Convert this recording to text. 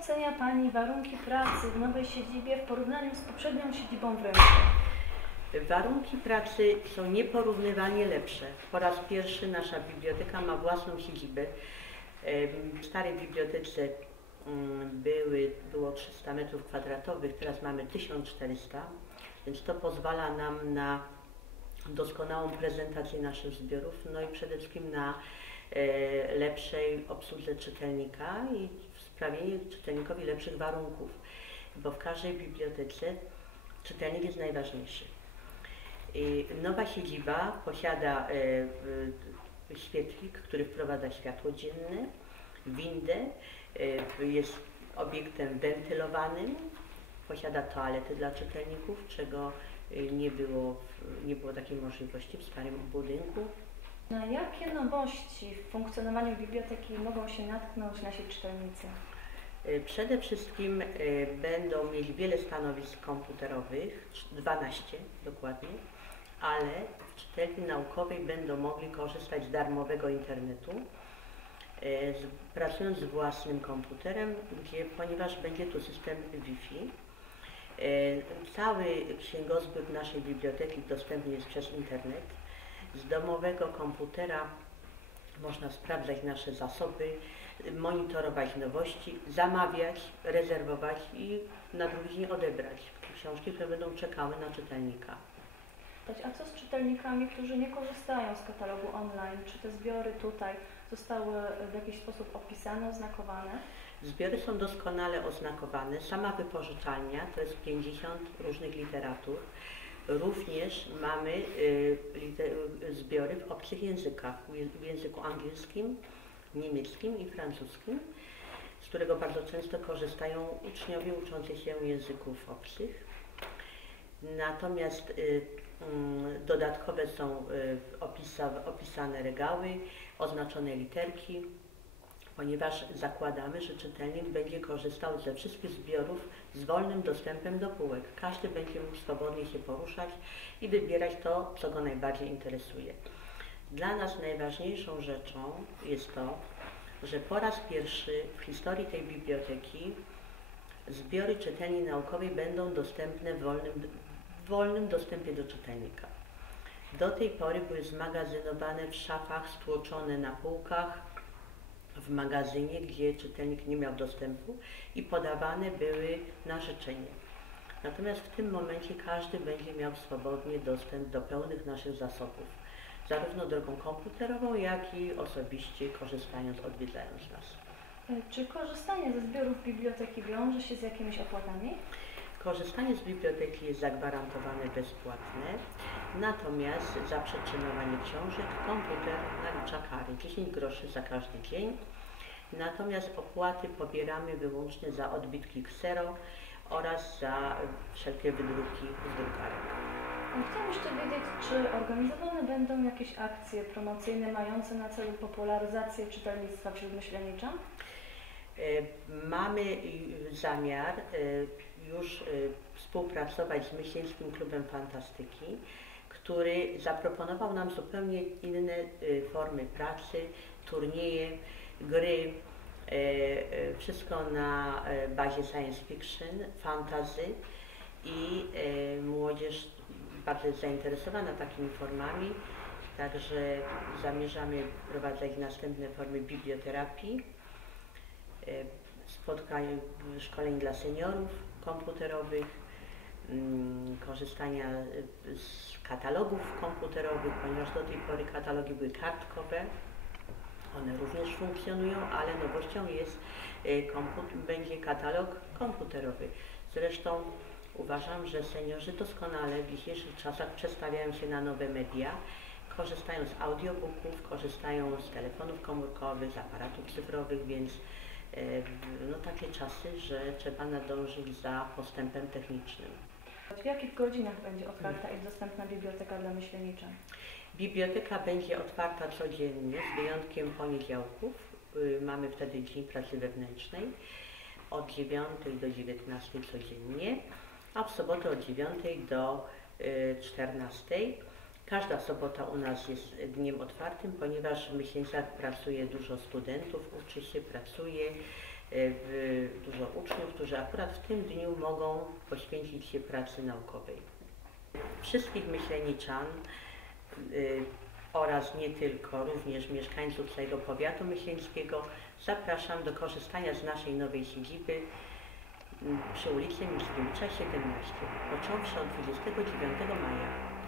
ocenia Pani warunki pracy w nowej siedzibie w porównaniu z poprzednią siedzibą w Ręce? Warunki pracy są nieporównywalnie lepsze. Po raz pierwszy nasza biblioteka ma własną siedzibę. W starej bibliotece mm, były, było 300 metrów kwadratowych, teraz mamy 1400, więc to pozwala nam na doskonałą prezentację naszych zbiorów, no i przede wszystkim na lepszej obsłudze czytelnika i sprawienie czytelnikowi lepszych warunków, bo w każdej bibliotece czytelnik jest najważniejszy. Nowa siedziba posiada e, świetlik, który wprowadza światło dzienne, windę, e, jest obiektem wentylowanym, posiada toalety dla czytelników, czego e, nie było, nie było takiej możliwości w starym budynku. Na jakie nowości w funkcjonowaniu biblioteki mogą się natknąć nasi czytelnicy? E, Przede wszystkim e, będą mieli wiele stanowisk komputerowych, cz- 12 dokładnie, ale czytelni naukowej będą mogli korzystać z darmowego internetu, e, pracując z własnym komputerem, gdzie, ponieważ będzie tu system Wi-Fi. Cały księgozbiór naszej biblioteki dostępny jest przez internet. Z domowego komputera można sprawdzać nasze zasoby, monitorować nowości, zamawiać, rezerwować i na drugi dzień odebrać książki, które będą czekały na czytelnika. A co z czytelnikami, którzy nie korzystają z katalogu online? Czy te zbiory tutaj zostały w jakiś sposób opisane, oznakowane? Zbiory są doskonale oznakowane. Sama wypożyczalnia to jest 50 różnych literatur. Również mamy y, zbiory w obcych językach, w języku angielskim, niemieckim i francuskim, z którego bardzo często korzystają uczniowie uczący się języków obcych. Natomiast y, mm, dodatkowe są y, opisa, opisane regały, oznaczone literki, ponieważ zakładamy, że czytelnik będzie korzystał ze wszystkich zbiorów z wolnym dostępem do półek. Każdy będzie mógł swobodnie się poruszać i wybierać to, co go najbardziej interesuje. Dla nas najważniejszą rzeczą jest to, że po raz pierwszy w historii tej biblioteki zbiory czytelni naukowej będą dostępne w wolnym, w wolnym dostępie do czytelnika. Do tej pory były zmagazynowane w szafach, stłoczone na półkach, w magazynie, gdzie czytelnik nie miał dostępu i podawane były na życzenie. Natomiast w tym momencie każdy będzie miał swobodnie dostęp do pełnych naszych zasobów, zarówno drogą komputerową, jak i osobiście korzystając, odwiedzając nas. E, Czy korzystanie ze zbiorów biblioteki wiąże się z jakimiś opłatami? Korzystanie z biblioteki jest zagwarantowane bezpłatne, natomiast za przeczynowanie książek komputer nalicza kary 10 groszy za każdy dzień. Natomiast opłaty pobieramy wyłącznie za odbitki ksero oraz za wszelkie wydruki z drukarek. Chciałam jeszcze wiedzieć, czy organizowane będą jakieś akcje promocyjne mające na celu popularyzację czytelnictwa wśród myśleniczan? E, Mamy zamiar y, już y, współpracować z Myśleńskim Klubem Fantastyki, który zaproponował nam zupełnie inne formy pracy, turnieje, gry, e, e, wszystko na e, bazie science fiction, fantasy i e, młodzież bardzo jest zainteresowana takimi formami, także zamierzamy wprowadzać następne formy biblioterapii, e, spotkań, szkoleń dla seniorów komputerowych, mm, korzystania z katalogów komputerowych, ponieważ do tej pory katalogi były kartkowe. One również funkcjonują, ale nowością jest komput- będzie katalog komputerowy. Zresztą uważam, że seniorzy doskonale w dzisiejszych czasach przestawiają się na nowe media, korzystają z audiobooków, korzystają z telefonów komórkowych, z aparatów cyfrowych, więc no takie czasy, że trzeba nadążyć za postępem technicznym. W jakich godzinach będzie otwarta i dostępna biblioteka dla myśleniczan? Biblioteka będzie otwarta codziennie z wyjątkiem poniedziałków. Y, Mamy wtedy dzień pracy wewnętrznej od 9 do 19 codziennie, a w sobotę od 9 do y, 14. Każda sobota u nas jest dniem otwartym, ponieważ w Myślenicach pracuje dużo studentów, uczy się, pracuje. w, dużo uczniów, którzy akurat w tym dniu mogą poświęcić się pracy naukowej. Wszystkich myśleniczan y, oraz nie tylko, również mieszkańców całego powiatu myśleńskiego zapraszam do korzystania z naszej nowej siedziby przy ulicy Mickiewicza 17, począwszy od 29 maja.